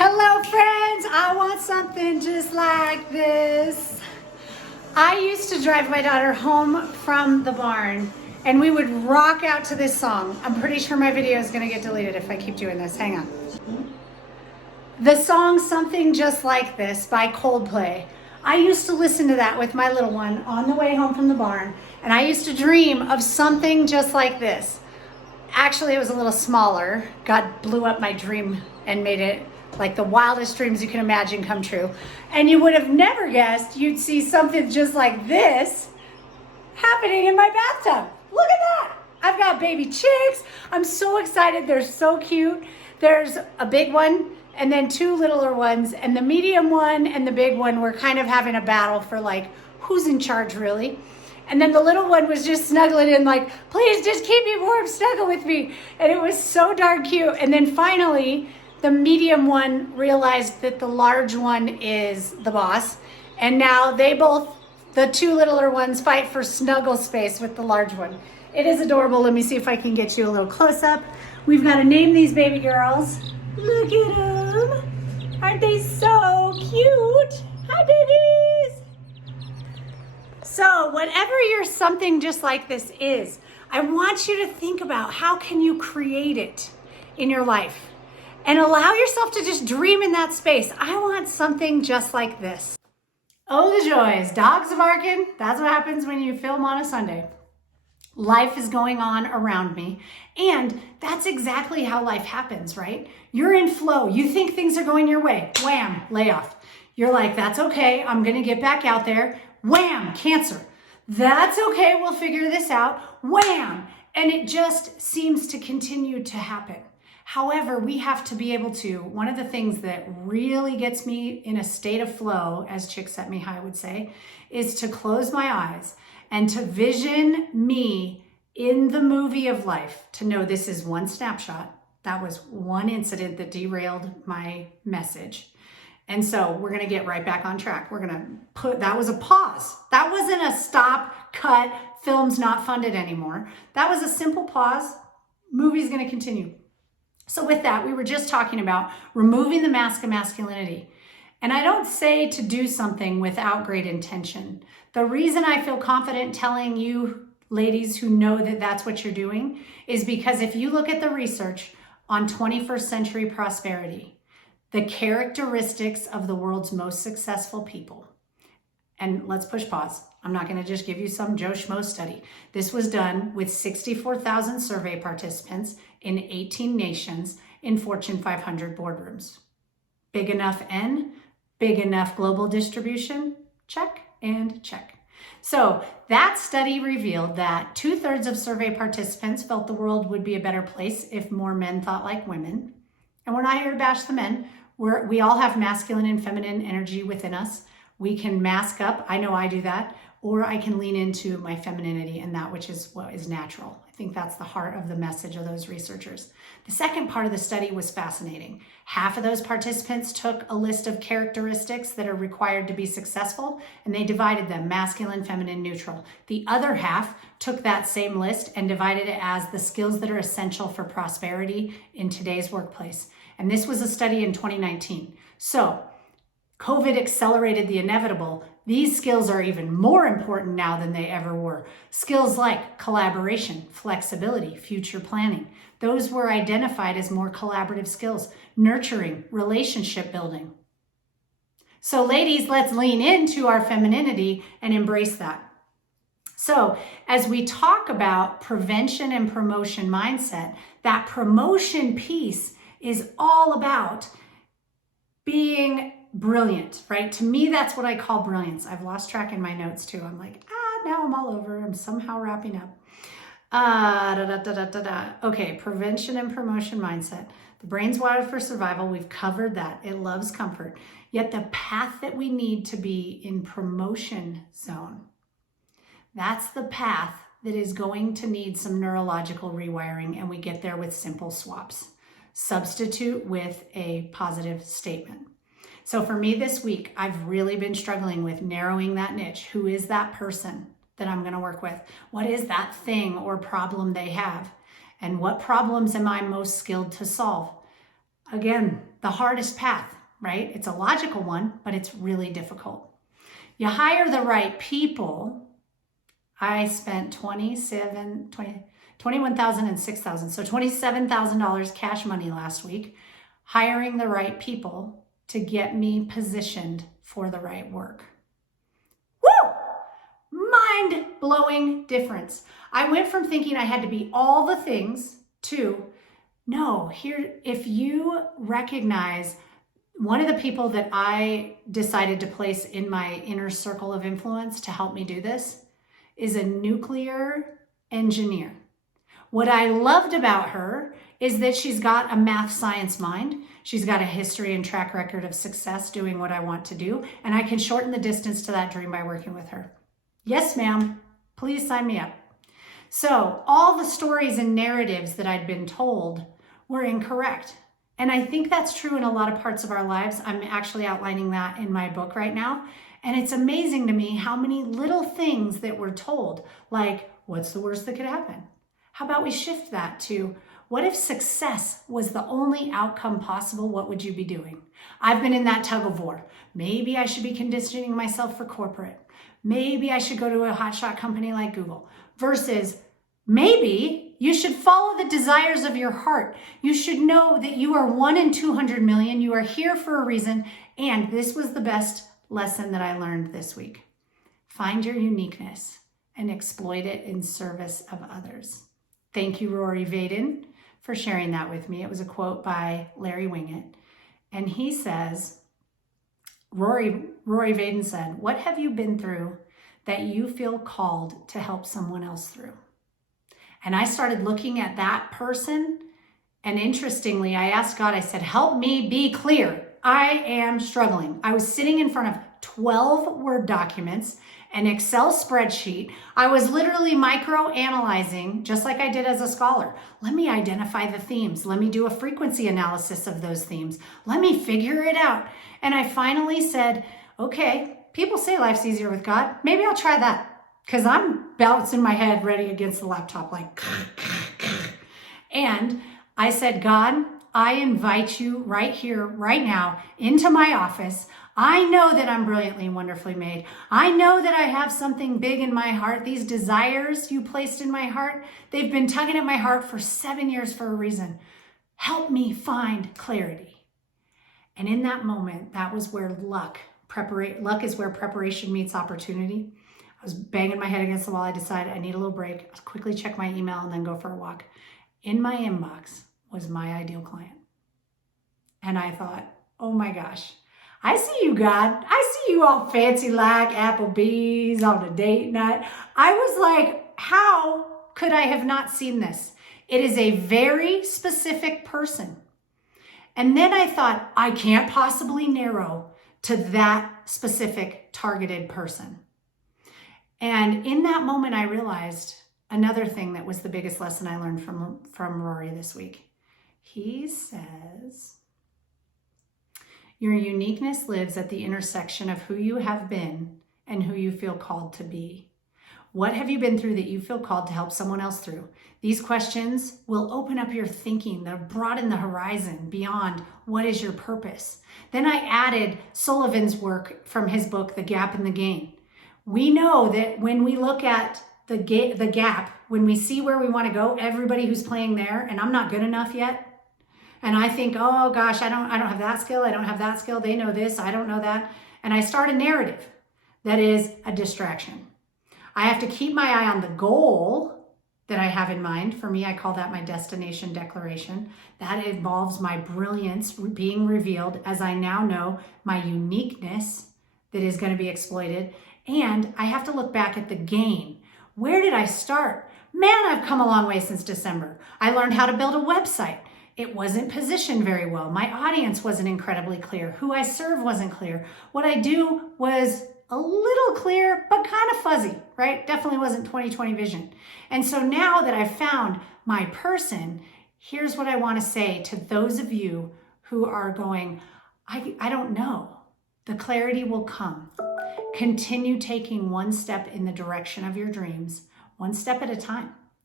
Hello friends, I want something just like this. I used to drive my daughter home from the barn and we would rock out to this song. I'm pretty sure my video is gonna get deleted if I keep doing this, hang on. The song Something Just Like This by Coldplay. I used to listen to that with my little one on the way home from the barn, and I used to dream of something just like this. Actually, it was a little smaller. God blew up my dream and made it like the wildest dreams you can imagine come true. And you would have never guessed you'd see something just like this happening in my bathtub. Look at that. I've got baby chicks. I'm so excited. They're so cute. There's a big one and then two littler ones, and the medium one and the big one were kind of having a battle for like, who's in charge really? And then the little one was just snuggling in like, please just keep me warm, snuggle with me. And it was so darn cute. And then finally, the medium one realized that the large one is the boss. And now they both, the two littler ones, fight for snuggle space with the large one. It is adorable. Let me see if I can get you a little close up. We've got to name these baby girls. Look at them. Aren't they so cute? Hi, babies. So whatever your something just like this is, I want you to think about how can you create it in your life and allow yourself to just dream in that space. I want something just like this. Oh, the joys. Dogs are barking. That's what happens when you film on a Sunday. Life is going on around me, and that's exactly how life happens, right? You're in flow. You think things are going your way. Wham, layoff. You're like, that's okay. I'm going to get back out there. Wham, cancer. That's okay. We'll figure this out. Wham. And it just seems to continue to happen. However, we have to be able to, one of the things that really gets me in a state of flow, as Chick Set Me High would say, is to close my eyes and to vision me in the movie of life, to know this is one snapshot. That was one incident that derailed my message. And so we're gonna get right back on track. We're gonna that was a pause. That wasn't a stop, cut, film's not funded anymore. That was a simple pause. Movie's gonna continue. So with that, we were just talking about removing the mask of masculinity. And I don't say to do something without great intention. The reason I feel confident telling you ladies who know that that's what you're doing is because if you look at the research on 21st century prosperity, the characteristics of the world's most successful people, and let's push pause. I'm not going to just give you some Joe Schmo study. This was done with 64,000 survey participants in 18 nations in Fortune 500 boardrooms. Big enough N, big enough global distribution, check and check. So that study revealed that 2/3 of survey participants felt the world would be a better place if more men thought like women. And we're not here to bash the men. We all have masculine and feminine energy within us. We can mask up, I know I do that, or I can lean into my femininity and that which is what is natural. I think that's the heart of the message of those researchers. The second part of the study was fascinating. Half of those participants took a list of characteristics that are required to be successful, and they divided them masculine, feminine, neutral. The other half took that same list and divided it as the skills that are essential for prosperity in today's workplace. And this was a study in 2019. So COVID accelerated the inevitable. These skills are even more important now than they ever were. Skills like collaboration, flexibility, future planning. Those were identified as more collaborative skills. Nurturing, relationship building. So ladies, let's lean into our femininity and embrace that. So as we talk about prevention and promotion mindset, that promotion piece is all about being brilliant, right? To me, that's what I call brilliance. I've lost track in my notes too. I'm like, now I'm all over. I'm somehow wrapping up. Okay, prevention and promotion mindset. The brain's wired for survival. We've covered that. It loves comfort. Yet the path that we need to be in promotion zone, that's the path that is going to need some neurological rewiring, and we get there with simple swaps. Substitute with a positive statement. So for me this week, I've really been struggling with narrowing that niche. Who is that person that I'm going to work with? What is that thing or problem they have? And what problems am I most skilled to solve? Again, the hardest path, right? It's a logical one, but it's really difficult. You hire the right people. I spent $21,000 and $6,000, so $27,000 cash money last week, hiring the right people to get me positioned for the right work. Woo! Mind-blowing difference. I went from thinking I had to be all the things to, no, here, if you recognize one of the people that I decided to place in my inner circle of influence to help me do this is a nuclear engineer. What I loved about her is that she's got a math science mind. She's got a history and track record of success doing what I want to do, and I can shorten the distance to that dream by working with her. Yes, ma'am. Please sign me up. So all the stories and narratives that I'd been told were incorrect. And I think that's true in a lot of parts of our lives. I'm actually outlining that in my book right now. And it's amazing to me how many little things that we're told, like, what's the worst that could happen? How about we shift that to, what if success was the only outcome possible? What would you be doing? I've been in that tug of war. Maybe I should be conditioning myself for corporate. Maybe I should go to a hotshot company like Google. Versus, maybe you should follow the desires of your heart. You should know that you are 1 in 200 million. You are here for a reason. And this was the best lesson that I learned this week. Find your uniqueness and exploit it in service of others. Thank you, Rory Vaden, for sharing that with me. It was a quote by Larry Winget. And he says, Rory Vaden said, what have you been through that you feel called to help someone else through? And I started looking at that person. And interestingly, I asked God, I said, help me be clear. I am struggling. I was sitting in front of 12 Word documents, an Excel spreadsheet. I was literally micro-analyzing, just like I did as a scholar. Let me identify the themes. Let me do a frequency analysis of those themes. Let me figure it out. And I finally said, okay, people say life's easier with God. Maybe I'll try that. Because I'm bouncing my head ready against the laptop like, and I said, God, I invite you right here, right now, into my office. I know that I'm brilliantly and wonderfully made. I know that I have something big in my heart. These desires you placed in my heart, they've been tugging at my heart for 7 years for a reason. Help me find clarity. And in that moment, that was where luck is where preparation meets opportunity. I was banging my head against the wall. I decided I need a little break. I'll quickly check my email and then go for a walk. In my inbox was my ideal client. And I thought, oh my gosh, I see you, God. I see you all fancy like Applebee's on a date night. I was like, how could I have not seen this? It is a very specific person. And then I thought, I can't possibly narrow to that specific targeted person. And in that moment, I realized another thing that was the biggest lesson I learned from Rory this week. He says, your uniqueness lives at the intersection of who you have been and who you feel called to be. What have you been through that you feel called to help someone else through? These questions will open up your thinking. They'll broaden the horizon beyond what is your purpose. Then I added Sullivan's work from his book, The Gap and the Gain. We know that when we look at the gap, when we see where we want to go, everybody who's playing there, and I'm not good enough yet, and I think, oh gosh, I don't have that skill, I don't have that skill, they know this, I don't know that, and I start a narrative that is a distraction. I have to keep my eye on the goal that I have in mind. For me, I call that my destination declaration. That involves my brilliance being revealed as I now know my uniqueness that is going to be exploited. And I have to look back at the gain. Where did I start? Man, I've come a long way since December. I learned how to build a website. It wasn't positioned very well. My audience wasn't incredibly clear. Who I serve wasn't clear. What I do was a little clear, but kind of fuzzy, right? Definitely wasn't 20/20 vision. And so now that I've found my person, here's what I want to say to those of you who are going, I don't know. The clarity will come. Continue taking one step in the direction of your dreams, one step at a time.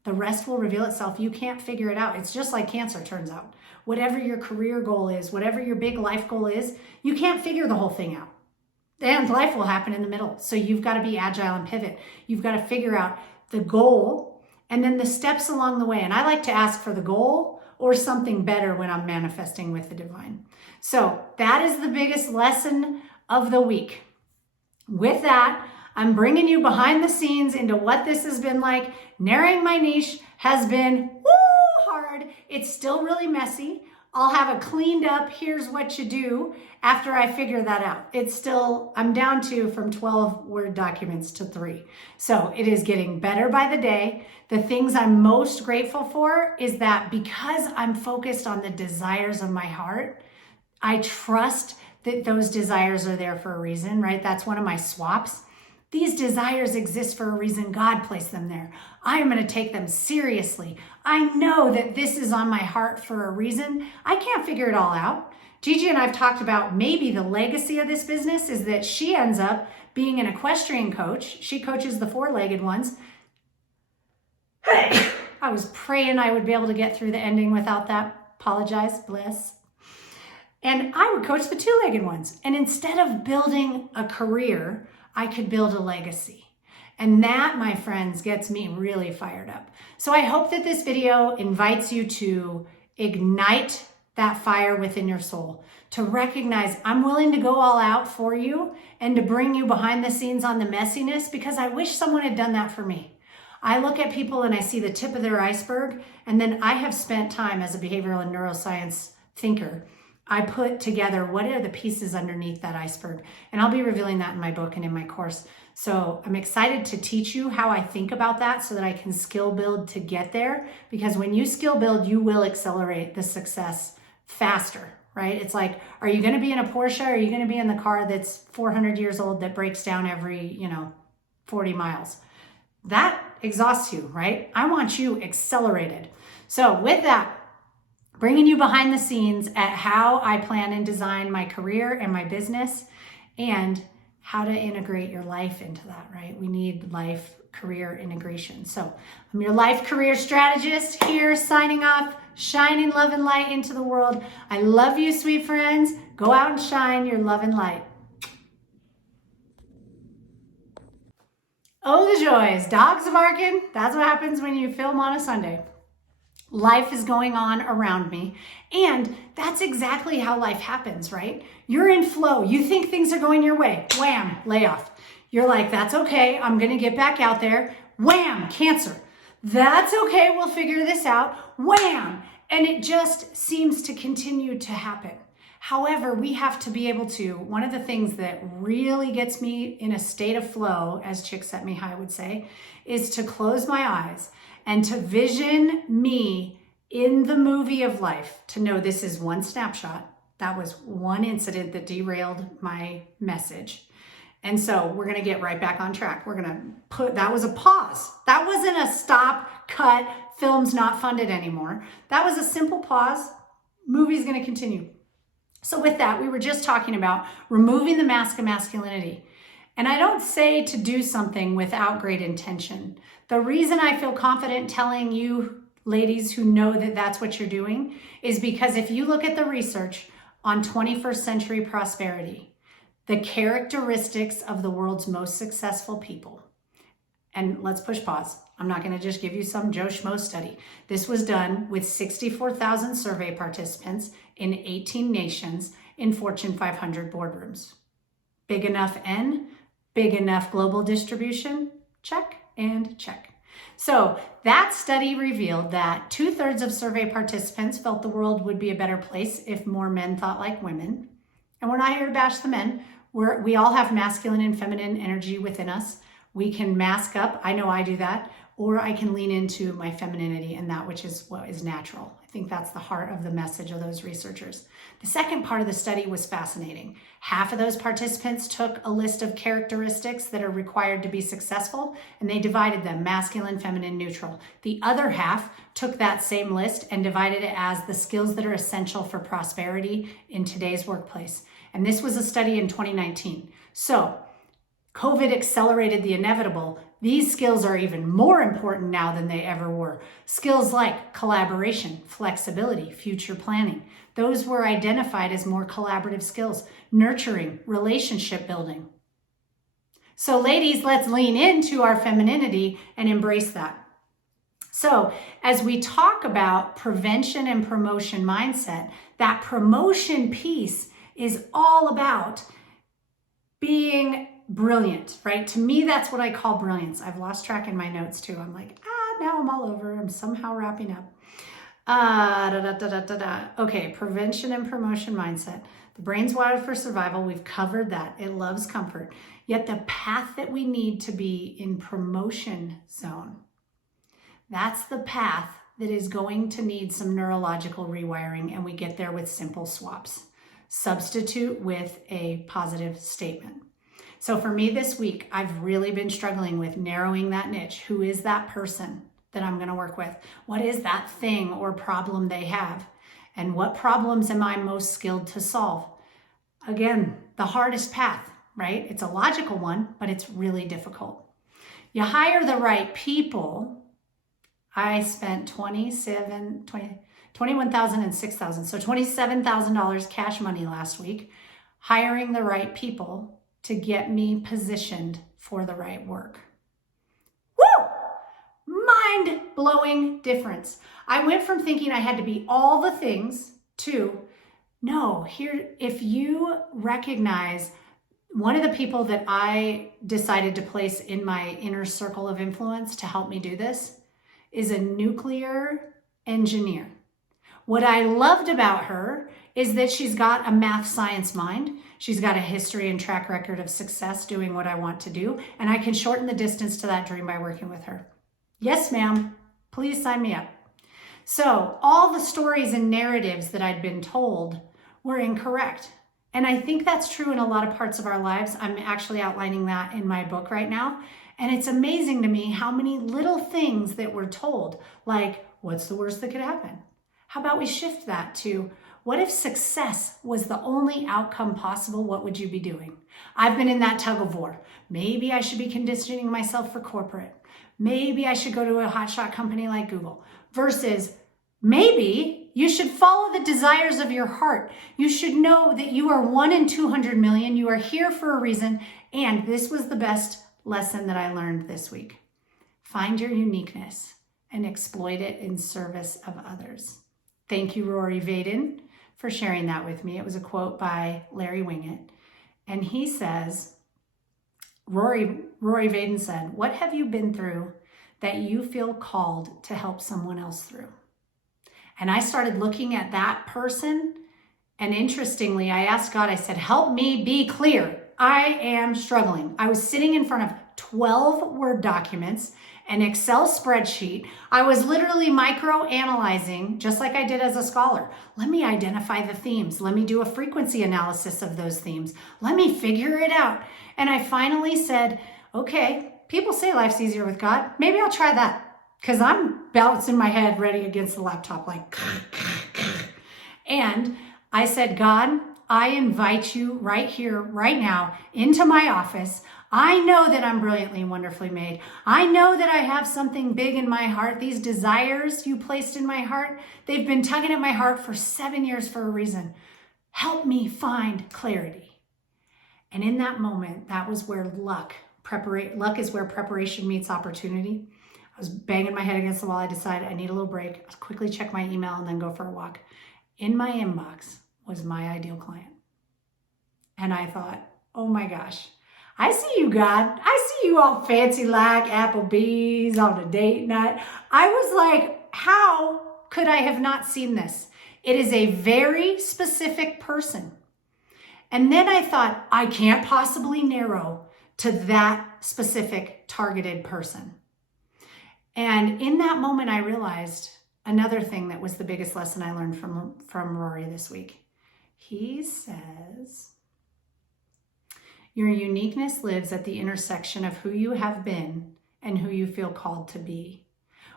The rest will reveal itself. You can't figure it out. It's just like cancer, turns out. Whatever your career goal is, whatever your big life goal is, you can't figure the whole thing out. And life will happen in the middle. So you've got to be agile and pivot. You've got to figure out the goal and then the steps along the way. And I like to ask for the goal or something better when I'm manifesting with the divine. So that is the biggest lesson of the week. With that, I'm bringing you behind the scenes into what this has been like. Narrowing my niche has been hard. It's still really messy. I'll have a cleaned up, here's what you do after I figure that out. It's still, I'm down to from 12 Word documents to 3. So it is getting better by the day. The things I'm most grateful for is that because I'm focused on the desires of my heart, I trust that those desires are there for a reason, right? That's one of my swaps. These desires exist for a reason. God placed them there. I am going to take them seriously. I know that this is on my heart for a reason. I can't figure it all out. Gigi and I have talked about maybe the legacy of this business is that she ends up being an equestrian coach. She coaches the 4-legged ones. I was praying I would be able to get through the ending without that. Apologize, bless. And I would coach the 2-legged ones. And instead of building a career, I could build a legacy. And that, my friends, gets me really fired up. So I hope that this video invites you to ignite that fire within your soul, to recognize I'm willing to go all out for you and to bring you behind the scenes on the messiness because I wish someone had done that for me. I look at people and I see the tip of their iceberg, and then I have spent time as a behavioral and neuroscience thinker. I put together what are the pieces underneath that iceberg. And I'll be revealing that in my book and in my course. So I'm excited to teach you how I think about that so that I can skill build to get there. Because when you skill build, you will accelerate the success faster, right? It's like, are you going to be in a Porsche? Or are you going to be in the car that's 400 years old that breaks down every, 40 miles? That exhausts you, right? I want you accelerated. So with that, bringing you behind the scenes at how I plan and design my career and my business and how to integrate your life into that, right? We need life career integration. So I'm your life career strategist here signing off, shining love and light into the world. I love you, sweet friends. Go out and shine your love and light. Oh, the joys. Dogs are barking. That's what happens when you film on a Sunday. Life is going on around me. And that's exactly how life happens, right? You're in flow. You think things are going your way. Wham, layoff. You're like, that's okay. I'm going to get back out there. Wham, cancer. That's okay. We'll figure this out. Wham. And it just seems to continue to happen. However, we have to be able to, one of the things that really gets me in a state of flow, as Chick Set Me High would say, is to close my eyes and to vision me in the movie of life, to know this is one snapshot. That was one incident that derailed my message. And so we're going to get right back on track. We're going to put, that was a pause. That wasn't a stop, cut, film's not funded anymore. That was a simple pause. Movie's going to continue. So with that, we were just talking about removing the mask of masculinity. And I don't say to do something without great intention. The reason I feel confident telling you ladies who know that that's what you're doing is because if you look at the research on 21st century prosperity, the characteristics of the world's most successful people, and let's push pause. I'm not going to just give you some Joe Schmo study. This was done with 64,000 survey participants in 18 nations in Fortune 500 boardrooms. Big enough N, big enough global distribution, check and check. So that study revealed that 2/3 of survey participants felt the world would be a better place if more men thought like women. And we're not here to bash the men. We all have masculine and feminine energy within us. We can mask up, I know I do that, or I can lean into my femininity and that which is what is natural. I think that's the heart of the message of those researchers. The second part of the study was fascinating. Half of those participants took a list of characteristics that are required to be successful, and they divided them masculine, feminine, neutral. The other half took that same list and divided it as the skills that are essential for prosperity in today's workplace. And this was a study in 2019. So COVID accelerated the inevitable. these skills are even more important now than they ever were. Skills like collaboration, flexibility, future planning. Those were identified as more collaborative skills. Nurturing, relationship building. So ladies, let's lean into our femininity and embrace that. So as we talk about prevention and promotion mindset, that promotion piece is all about being brilliant, right? To me, that's what I call brilliance. I've lost track in my notes too. I'm like, now I'm all over. I'm somehow wrapping up. Okay, prevention and promotion mindset. The brain's wired for survival. We've covered that. It loves comfort. Yet the path that we need to be in promotion zone, that's the path that is going to need some neurological rewiring, and we get there with simple swaps. Substitute with a positive statement. So for me this week, I've really been struggling with narrowing that niche. Who is that person that I'm going to work with? What is that thing or problem they have? And what problems am I most skilled to solve? Again, the hardest path, right? It's a logical one, but it's really difficult. You hire the right people. I spent $21,000 and $6,000, so $27,000 cash money last week, hiring the right people to get me positioned for the right work. Woo! Mind-blowing difference. I went from thinking I had to be all the things to, no, here, if you recognize one of the people that I decided to place in my inner circle of influence to help me do this is a nuclear engineer. What I loved about her is that she's got a math science mind. She's got a history and track record of success doing what I want to do, and I can shorten the distance to that dream by working with her. Yes, ma'am. Please sign me up. So all the stories and narratives that I'd been told were incorrect. And I think that's true in a lot of parts of our lives. I'm actually outlining that in my book right now. And it's amazing to me how many little things that we're told, like, what's the worst that could happen? How about we shift that to, what if success was the only outcome possible? What would you be doing? I've been in that tug of war. Maybe I should be conditioning myself for corporate. Maybe I should go to a hotshot company like Google. Versus, maybe you should follow the desires of your heart. You should know that you are 1 in 200 million. You are here for a reason. And this was the best lesson that I learned this week. Find your uniqueness and exploit it in service of others. Thank you, Rory Vaden, for sharing that with me. It was a quote by Larry Winget. And he says, Rory Vaden said, what have you been through that you feel called to help someone else through? And I started looking at that person. And interestingly, I asked God, I said, help me be clear. I am struggling. I was sitting in front of 12 Word documents, an Excel spreadsheet. I was literally micro-analyzing, just like I did as a scholar. Let me identify the themes. Let me do a frequency analysis of those themes. Let me figure it out. And I finally said, okay, people say life's easier with God. Maybe I'll try that, because I'm bouncing my head ready against the laptop like, and I said, God, I invite you right here, right now, into my office. I know that I'm brilliantly and wonderfully made. I know that I have something big in my heart. These desires you placed in my heart, they've been tugging at my heart for 7 years for a reason. Help me find clarity. And in that moment, that was where luck is where preparation meets opportunity. I was banging my head against the wall. I decided I need a little break. I'll quickly check my email and then go for a walk. In my inbox was my ideal client. And I thought, oh my gosh, I see you, God. I see you all fancy like Applebee's on a date night. I was like, how could I have not seen this? It is a very specific person. And then I thought, I can't possibly narrow to that specific targeted person. And in that moment, I realized another thing that was the biggest lesson I learned from Rory this week. He says, your uniqueness lives at the intersection of who you have been and who you feel called to be.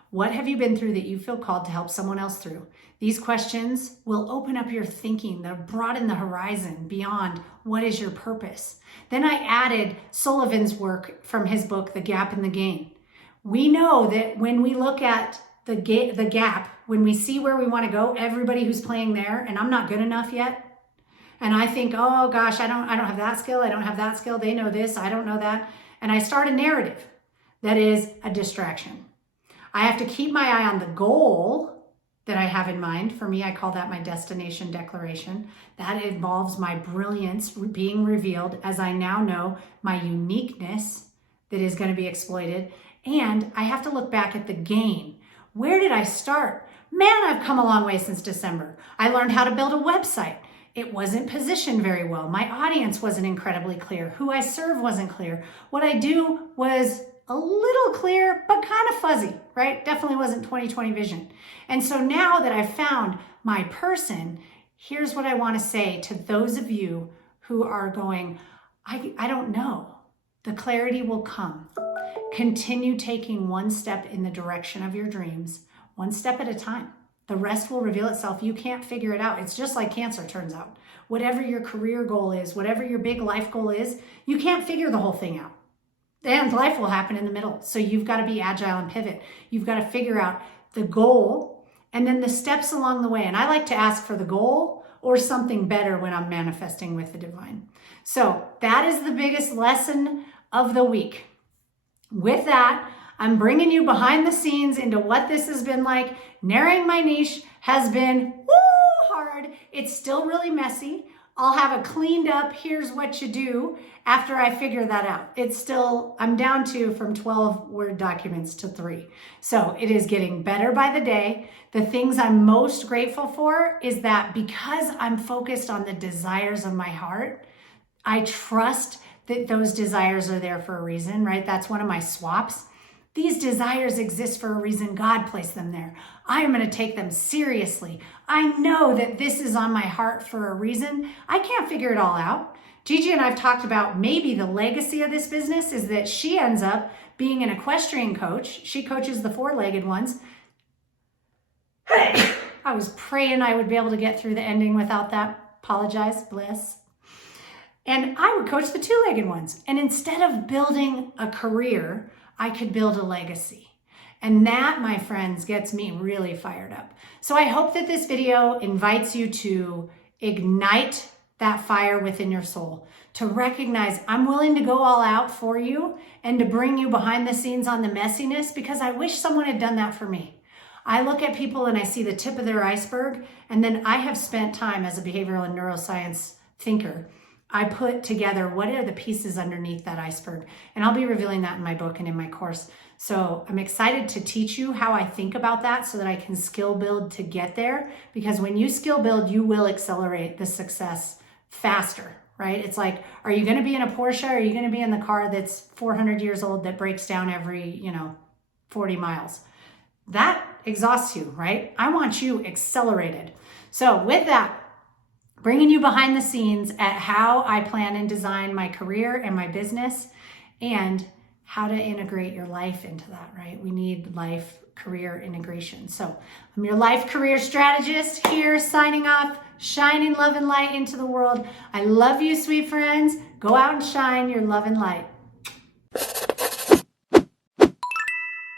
What have you been through that you feel called to help someone else through? These questions will open up your thinking. They'll broaden the horizon beyond what is your purpose. Then I added Sullivan's work from his book, The Gap and the Gain. We know that when we look at the gap, when we see where we want to go, everybody who's playing there, and I'm not good enough yet, and I think, oh gosh, I don't have that skill, I don't have that skill, they know this, I don't know that, and I start a narrative that is a distraction. I have to keep my eye on the goal that I have in mind. For me, I call that my destination declaration. That involves my brilliance being revealed as I now know my uniqueness that is going to be exploited. And I have to look back at the gain. Where did I start? Man, I've come a long way since December. I learned how to build a website. It wasn't positioned very well. My audience wasn't incredibly clear. Who I serve wasn't clear. What I do was a little clear, but kind of fuzzy, right? Definitely wasn't 20/20 vision. And so now that I've found my person, here's what I want to say to those of you who are going, I don't know. The clarity will come. Continue taking one step in the direction of your dreams, one step at a time. The rest will reveal itself. You can't figure it out. It's just like cancer, turns out. Whatever your career goal is, whatever your big life goal is, you can't figure the whole thing out. And life will happen in the middle. So you've got to be agile and pivot. You've got to figure out the goal and then the steps along the way. And I like to ask for the goal or something better when I'm manifesting with the divine. So that is the biggest lesson of the week. With that, I'm bringing you behind the scenes into what this has been like. Narrowing my niche has been hard. It's still really messy. I'll have a cleaned up, here's what you do after I figure that out. It's still, I'm down to from 12 Word documents to 3. So it is getting better by the day. The things I'm most grateful for is that because I'm focused on the desires of my heart, I trust that those desires are there for a reason, right? That's one of my swaps. These desires exist for a reason. God placed them there. I am going to take them seriously. I know that this is on my heart for a reason. I can't figure it all out. Gigi and I've talked about maybe the legacy of this business is that she ends up being an equestrian coach. She coaches the 4-legged ones. I was praying I would be able to get through the ending without that. Apologize, bless. And I would coach the 2-legged ones. And instead of building a career, I could build a legacy. And that, my friends, gets me really fired up. So I hope that this video invites you to ignite that fire within your soul, to recognize I'm willing to go all out for you and to bring you behind the scenes on the messiness because I wish someone had done that for me. I look at people and I see the tip of their iceberg, and then I have spent time as a behavioral and neuroscience thinker. I put together what are the pieces underneath that iceberg, and I'll be revealing that in my book and in my course. So I'm excited to teach you how I think about that so that I can skill build to get there, because when you skill build, you will accelerate the success faster, right? It's like, are you going to be in a Porsche? Or are you going to be in the car that's 400 years old that breaks down every, 40 miles? That exhausts you, right? I want you accelerated. So with that, bringing you behind the scenes at how I plan and design my career and my business and how to integrate your life into that, right? We need life career integration. So I'm your life career strategist here signing off, shining love and light into the world. I love you, sweet friends. Go out and shine your love and light.